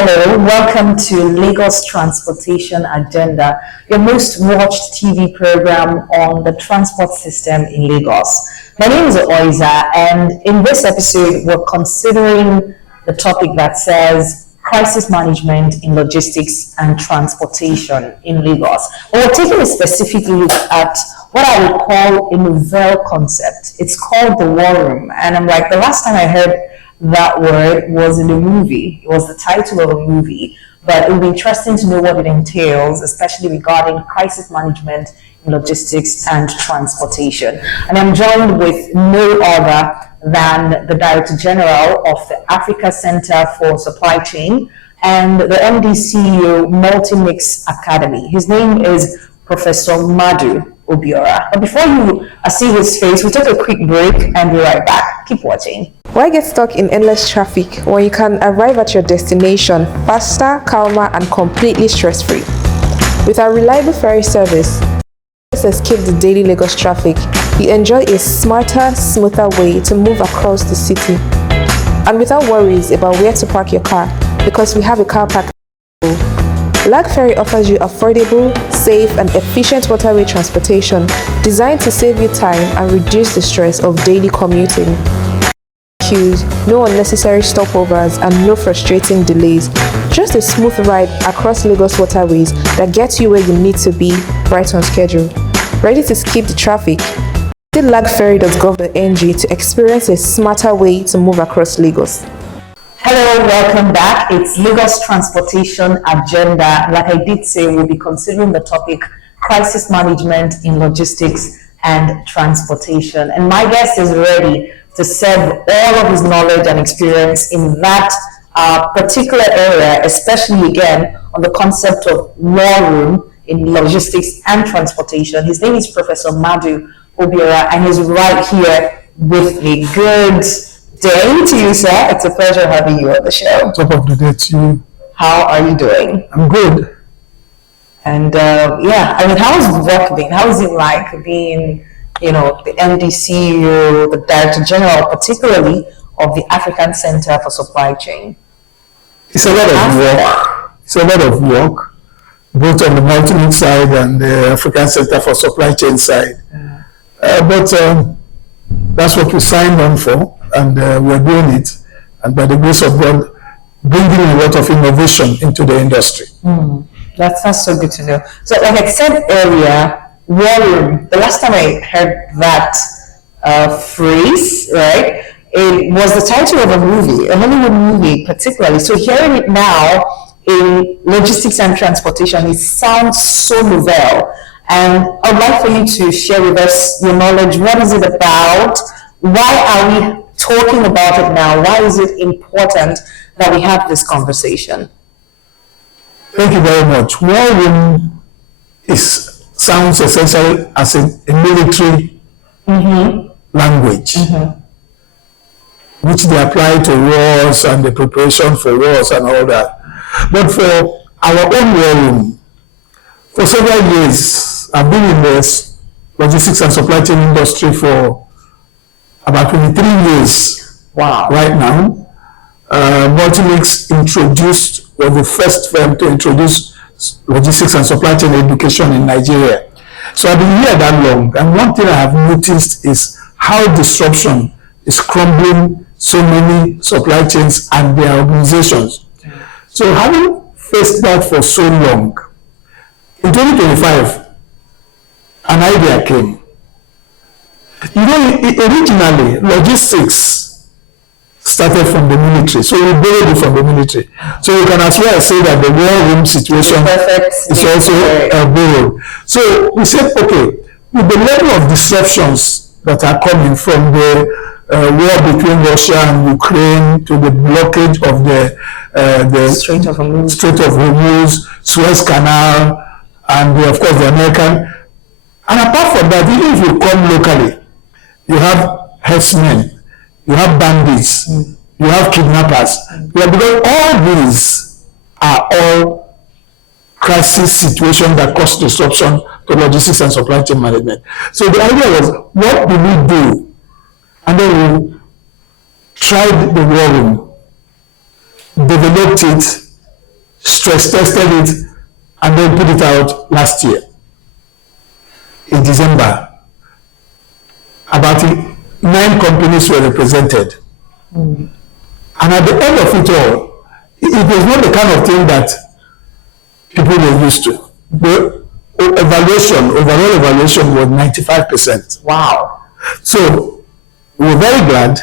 Hello, welcome to Lagos Transportation Agenda, your most watched TV program on the transport system in Lagos. My name is Oiza, and in this episode, we're considering the topic that says crisis management in logistics and transportation in Lagos. But we're taking a specific look at what I would call a novel concept. It's called the war room, and I'm like, the last time I heard that word was in a movie. It was the title of a movie, but it would be interesting to know what it entails, especially regarding crisis management in logistics and transportation. And I'm joined with no other than the Director General of the Africa Center for Supply Chain and the MD CEO Multimix Academy. His name is Professor MADU Obiorah. But before you see his face, we'll take a quick break and be right back. Keep watching. Why get stuck in endless traffic when you can arrive at your destination faster, calmer, and completely stress-free? With our reliable ferry service, let's escape the daily Lagos traffic. You enjoy a smarter, smoother way to move across the city. And without worries about where to park your car, because we have a car park. Lag Ferry offers you affordable, safe, and efficient waterway transportation designed to save you time and reduce the stress of daily commuting. Queues, no unnecessary stopovers, and no frustrating delays. Just a smooth ride across Lagos waterways that gets you where you need to be right on schedule. Ready to skip the traffic? Visit lagferry.gov.ng to experience a smarter way to move across Lagos. Hello, welcome back. It's Lagos Transportation Agenda. Like I did say, we'll be considering the topic crisis management in logistics and transportation. And my guest is ready to serve all of his knowledge and experience in that particular area, especially again on the concept of war room in logistics and transportation. His name is Professor MADU Obiorah, and he's right here with me. Good day to you, sir. It's a pleasure having you on the show. Top of the day to you. How are you doing? I'm good. And how's work been? How is it like being, the MD CEO, the Director General, particularly of the African Center for Supply Chain? It's a lot of work. It's a lot of work, both on the Multimix side and the African Center for Supply Chain side. But that's what we signed on for, and we're doing it. And by the grace of God, bringing a lot of innovation into the industry. That's so good to know. So like I said earlier, war room, the last time I heard that phrase, right, it was the title of a movie, a Hollywood movie particularly. So hearing it now in logistics and transportation, it sounds so novel. And I'd like for you to share with us your knowledge. What is it about? Why are we talking about it now? Why is it important that we have this conversation? Thank you very much. War room sounds essentially as a military language, which they apply to wars and the preparation for wars and all that. But for our own war room, for several years, I've been in the logistics and supply chain industry for about 23 years. Wow. Right now. Multimix was the first firm to introduce logistics and supply chain education in Nigeria. So I've been here that long, and one thing I have noticed is how disruption is crumbling so many supply chains and their organizations. So having faced that for so long, in 2025, an idea came. Originally, logistics started from the military, so we borrowed it from the military. So you can as well say that the war room situation is also borrowed. So we said, okay, with the level of disruptions that are coming from the war between Russia and Ukraine to the blockage of the Strait of Hormuz, Suez Canal, and of course the American. And apart from that, even if you come locally, you have herdsmen, you have bandits, you have kidnappers. Because all these are all crisis situations that cause disruption to logistics and supply chain management. So the idea was, what do we do? And then we tried the war room, developed it, stress tested it, and then put it out last year in December. About 9 companies were represented. And at the end of it all, it was not the kind of thing that people were used to. The overall evaluation was 95%. Wow. So we were very glad,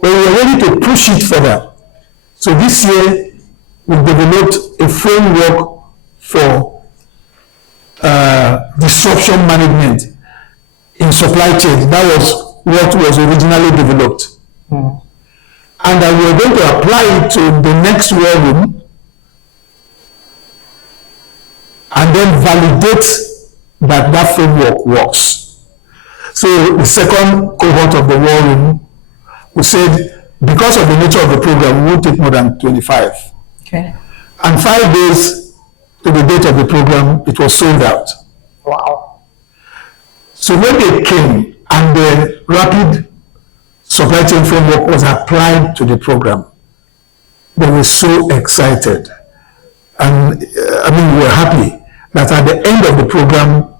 but we were ready to push it further. So this year, we developed a framework for disruption management in supply chain. That was what was originally developed. And we are going to apply it to the next war room and then validate that that framework works. So the second cohort of the war room, we said, because of the nature of the program, we won't take more than 25. Okay. And 5 days to the date of the program, it was sold out. Wow. So when they came and the rapid supply chain framework was applied to the program, they were so excited. And we were happy that at the end of the program,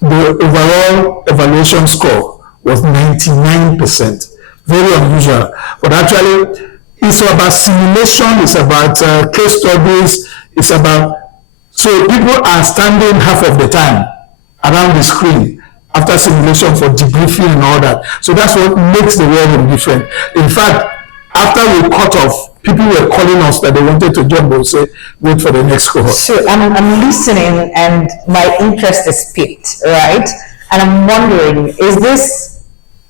the overall evaluation score was 99%. Very unusual. But actually, it's about simulation, it's about case studies, it's about, so people are standing half of the time around the screen after simulation for debriefing and all that. So that's what makes the world different. In fact, after we cut off, people were calling us that they wanted to jump and say, wait for the next cohort. So I'm listening and my interest is piqued, right? And I'm wondering, is this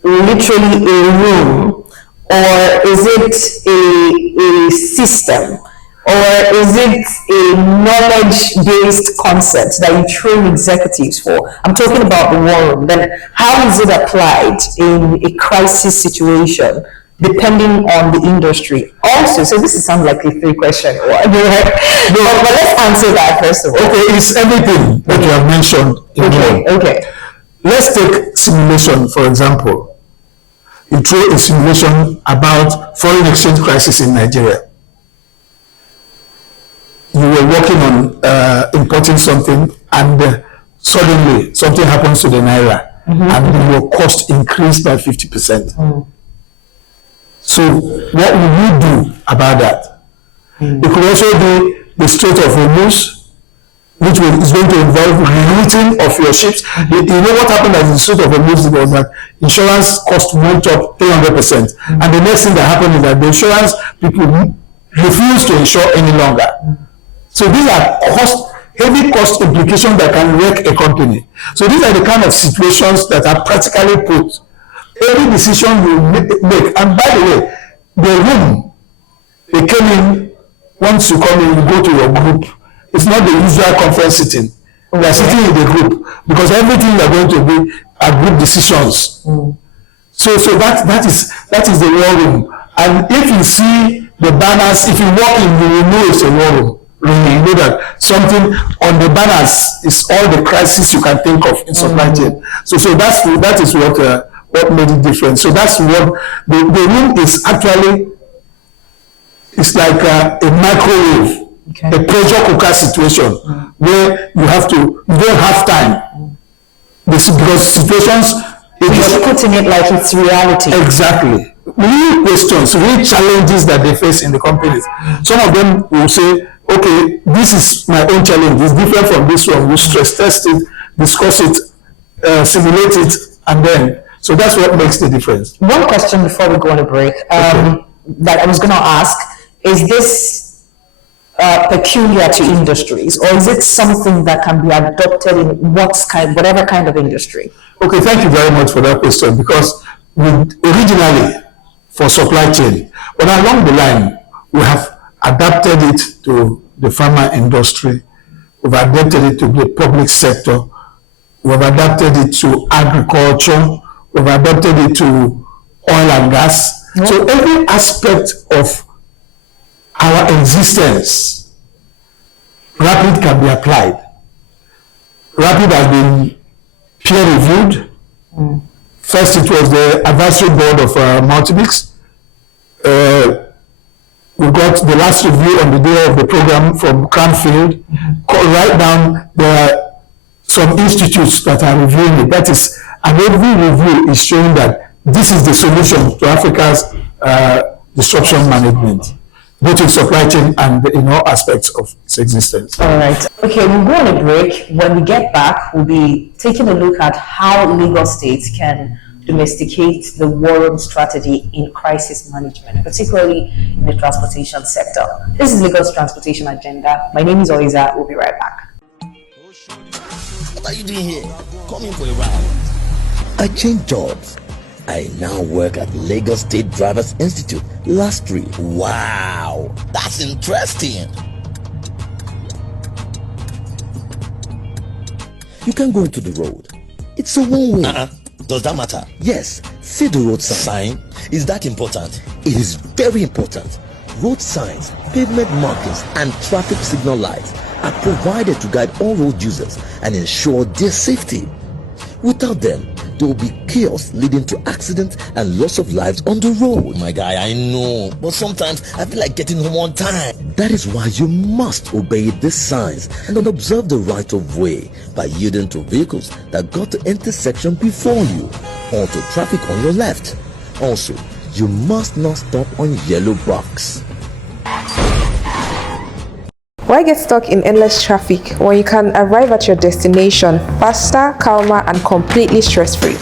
literally a room, or is it a system, or is it a knowledge-based concept that you train executives for? I'm talking about the war room. Then how is it applied in a crisis situation, depending on the industry? Also, so this sounds like a 3-question one, right? But let's answer that first of all. Okay, it's everything that you have mentioned in one. Okay. Let's take simulation, for example. You throw a simulation about foreign exchange crisis in Nigeria. You were working on importing something, and suddenly something happens to the Naira, and your cost increased by 50%. So what will we do about that? It could also be the Strait of Hormuz, which is going to involve rerouting of your ships. You know what happened at the Strait of Hormuz was that insurance cost went up 300%. And the next thing that happened is that the insurance people refused to insure any longer. So these are heavy cost implications that can wreck a company. So these are the kind of situations that are practically put. Every decision you make, and by the way, the room, they came in, once you come in, you go to your group. It's not the usual conference sitting. We are sitting in the group because everything we are going to be are group decisions. So that is the war room. And if you see the banners, if you walk in, you will know it's a war room. Really, you know that something on the banners is all the crises you can think of in supply chain. So that is what made it different. So that's what the room is actually. It's like a microwave. Okay. A pressure cooker situation where you don't have time. Because situations... You're putting it like it's reality. Exactly. Real questions, real challenges that they face in the companies. Some of them will say, okay, this is my own challenge. It's different from this one. We stress test it, discuss it, simulate it, and then... So that's what makes the difference. One question before we go on a break that I was going to ask, is this peculiar to industries, or is it something that can be adopted in whatever kind of industry? Okay, thank you very much for that question, because originally for supply chain, but along the line, we have adapted it to the pharma industry, we've adapted it to the public sector, we've adapted it to agriculture, we've adapted it to oil and gas. Yeah. So every aspect of our existence, Rapid can be applied. Rapid has been peer-reviewed. First, it was the advisory board of Multimix. we got the last review on the day of the program from Cranfield. Right down, there are some institutes that are reviewing it. That is, and every review is showing that this is the solution to Africa's disruption management, both in supply chain and in all aspects of its existence. All right. Okay, we'll go on a break. When we get back, we'll be taking a look at how Lagos State can domesticate the war room strategy in crisis management, particularly in the transportation sector. This is Lagos Transportation Agenda. My name is Oiza. We'll be right back. What are you doing here? Come in for a ride. I changed jobs. I now work at Lagos State Drivers Institute, Lastry. Wow, that's interesting. You can go into the road. It's a one-way. Does that matter? Yes. See the road sign? Is that important? It is very important. Road signs, pavement markings, and traffic signal lights are provided to guide all road users and ensure their safety. Without them, there will be chaos leading to accidents and loss of lives on the road. My guy, I know, but sometimes I feel like getting home on time. That is why you must obey these signs and observe the right of way by yielding to vehicles that got to intersection before you or to traffic on your left. Also, you must not stop on yellow box. Why get stuck in endless traffic when you can arrive at your destination faster, calmer, and completely stress-free?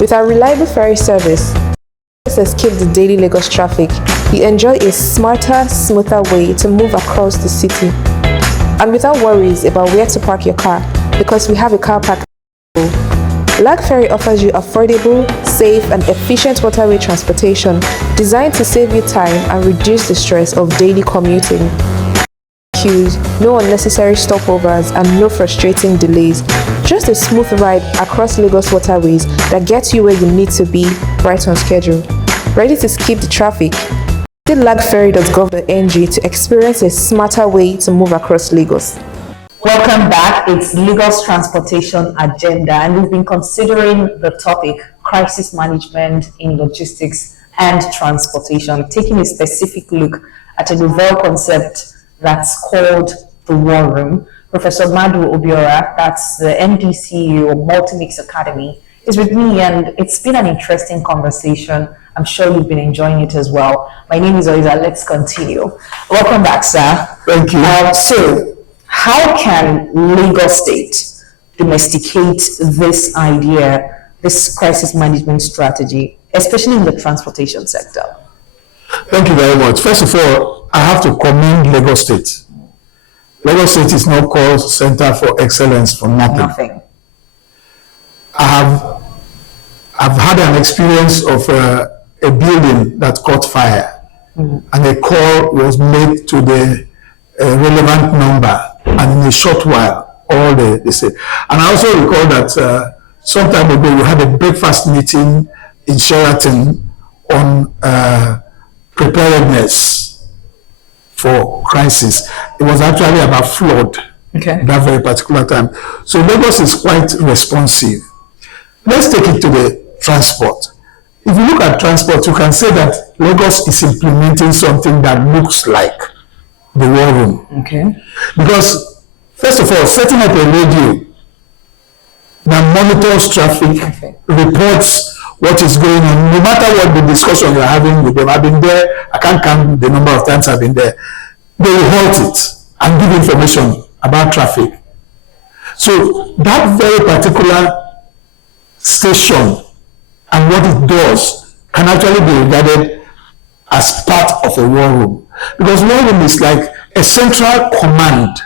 With our reliable ferry service, let's escape the daily Lagos traffic. You enjoy a smarter, smoother way to move across the city. And without worries about where to park your car, because we have a car park. Lag Ferry offers you affordable, safe, and efficient waterway transportation designed to save you time and reduce the stress of daily commuting. Queues, no unnecessary stopovers, and no frustrating delays. Just a smooth ride across Lagos waterways that gets you where you need to be right on schedule. Ready to skip the traffic? Visit lagferry.gov.ng to experience a smarter way to move across Lagos. Welcome back. It's Lagos Transportation Agenda, and we've been considering the topic crisis management in logistics and transportation, taking a specific look at a novel concept that's called the War Room. Professor MADU Obiorah, that's the MD CEO of Multimix Academy, is with me, and it's been an interesting conversation. I'm sure you've been enjoying it as well. My name is Oiza. Let's continue. Welcome back, sir. Thank you. So, how can Lagos State domesticate this idea, this crisis management strategy, especially in the transportation sector? Thank you very much. First of all, I have to commend Lagos State. Lagos State is not called Center for Excellence for nothing. I've had an experience of a building that caught fire, and a call was made to the relevant number, and in a short while, all they said. And I also recall that some time ago we had a breakfast meeting in Sheraton on preparedness for crisis. It was actually about flood that very particular time. So Lagos is quite responsive. Let's take it to the transport. If you look at transport, you can say that Lagos is implementing something that looks like the War Room. Because, first of all, setting up a radio that monitors traffic, reports what is going on, no matter what the discussion you're having with them. I've been there, I can't count the number of times I've been there. They will halt it and give information about traffic. So that very particular station and what it does can actually be regarded as part of a war room. Because war room is like a central command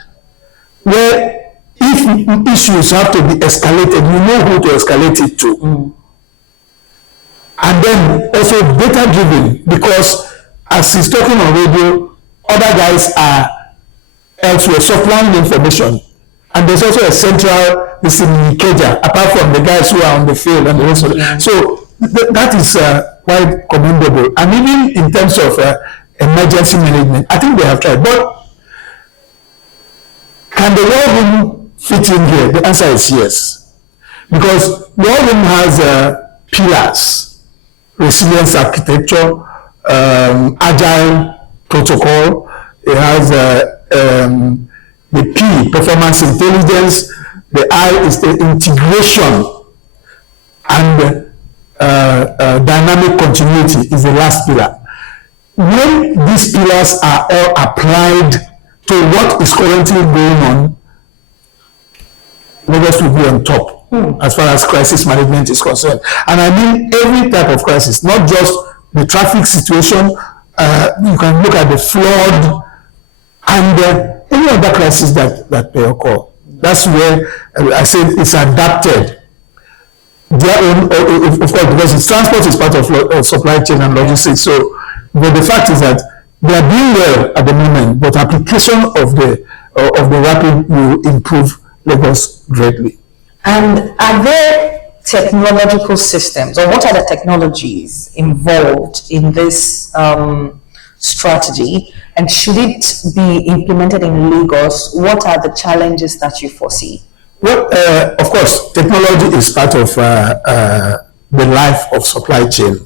where if issues have to be escalated, you know who to escalate it to. And then also data driven, because as he's talking on radio, other guys are elsewhere supplying the information. And there's also a central indicator, apart from the guys who are on the field and the rest of it. So that is quite commendable. And even in terms of emergency management, I think they have tried. But can the war room fit in here? The answer is yes. Because the war room has pillars: resilience architecture, agile protocol. It has the P, performance intelligence. The I is the integration, and dynamic continuity is the last pillar. When these pillars are all applied to what is currently going on, Lagos will be on top as far as crisis management is concerned. And I mean every type of crisis, not just the traffic situation. You can look at the flood and any other crisis that may occur. That's where I said it's adapted. Their own, of course, because transport is part of supply chain and logistics. So, but the fact is that they are doing well at the moment, but application of the rapid will improve Lagos greatly. And are there technological systems, or what are the technologies involved in this strategy? And should it be implemented in Lagos? What are the challenges that you foresee? Well, of course, technology is part of the life of supply chain,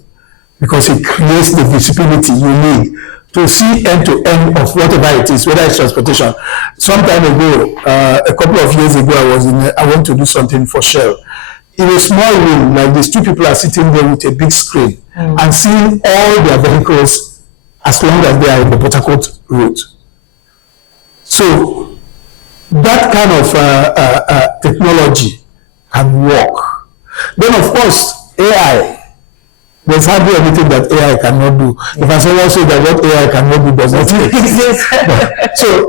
because it creates the visibility you need to see end to end of whatever it is, whether it's transportation. Some time ago, a couple of years ago, I went to do something for Shell. In a small room, like these two people are sitting there with a big screen and seeing all their vehicles as long as they are in the Port Harcourt route. So that kind of technology can work. Then, of course, AI. There's hardly anything that AI cannot do. If I say that what AI cannot do does not exist. So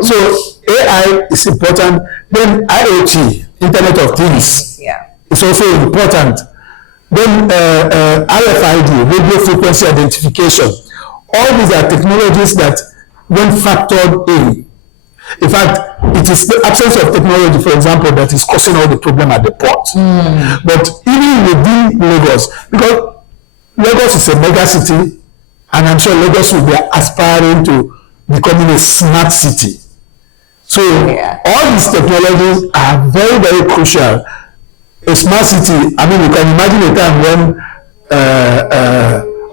AI is important. Then IoT, Internet of Things, is also important. Then RFID, radio frequency identification. All these are technologies that, when factored in fact, it is the absence of technology, for example, that is causing all the problem at the port. But even within Lagos, because Lagos is a mega city, and I'm sure Lagos will be aspiring to becoming a smart city. So all these technologies are very, very crucial. A smart city, I mean, you can imagine a time when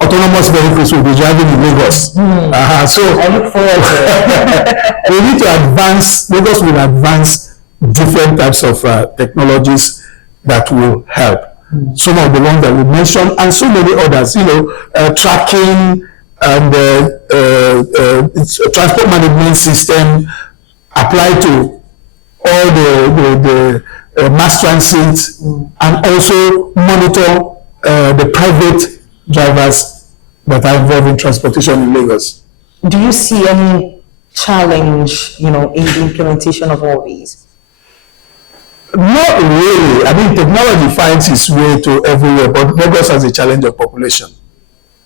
autonomous vehicles will be driving in Lagos. So I look forward to it. we need to advance. Lagos will advance different types of technologies that will help. Some of the ones that we mentioned, and so many others. Tracking and transport management system applied to all the mass transit, and also monitor the private drivers that are involved in transportation in Lagos. Do you see any challenge, in the implementation of all these? Not really. I mean, technology finds its way to everywhere, but Lagos has a challenge of population.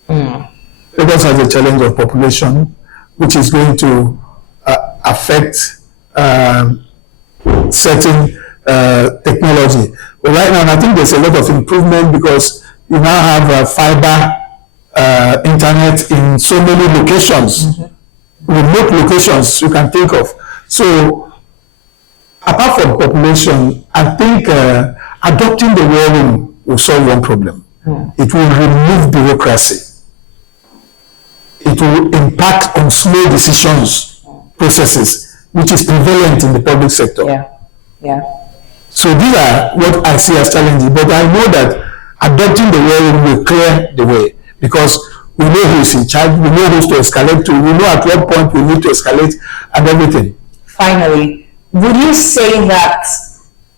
Lagos has a challenge of population, which is going to affect certain technology. But right now, I think there's a lot of improvement, because you now have fiber internet in so many locations, remote locations you can think of. So, apart from population, I think adopting the war room will solve one problem. It will remove bureaucracy. It will impact on slow decisions processes, which is prevalent in the public sector. So these are what I see as challenging, but I know that adopting the war room will clear the way, because we know who is in charge, we know who to escalate to, we know at what point we need to escalate and everything. Finally, would you say that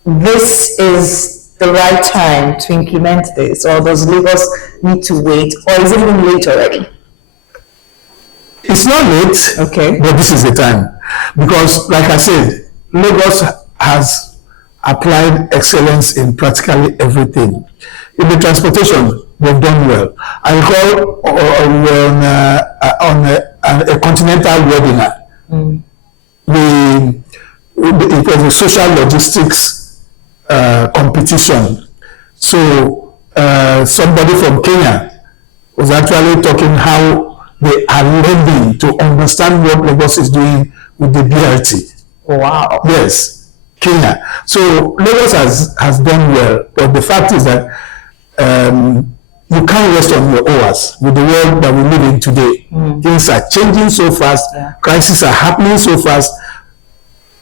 this is the right time to implement this, or does Lagos need to wait, or is it even late already? It's not late, okay, but this is the time, because, like I said, Lagos has applied excellence in practically everything. In the transportation, they've done well. I recall on a continental webinar, it was a social logistics competition. So somebody from Kenya was actually talking how they are learning to understand what Lagos is doing with the BRT. Wow. Yes, Kenya. So Lagos has done well, but the fact is that you can't rest on your oars with the world that we live in today. Things are changing so fast, crises are happening so fast.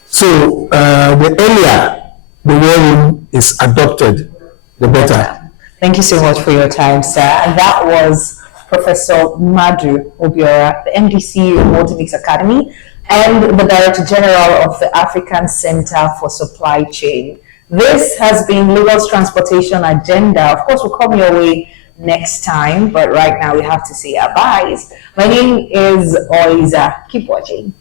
So the earlier the war room is adopted, the better. Thank you so much for your time, sir. And that was Professor MADU Obiorah, the MD/CEO of Multimix Academy and the Director General of the African Center for Supply Chain. This has been Lagos Transportation Agenda. Of course, we'll come your way next time, but right now we have to say our byes. My name is Oiza. Keep watching.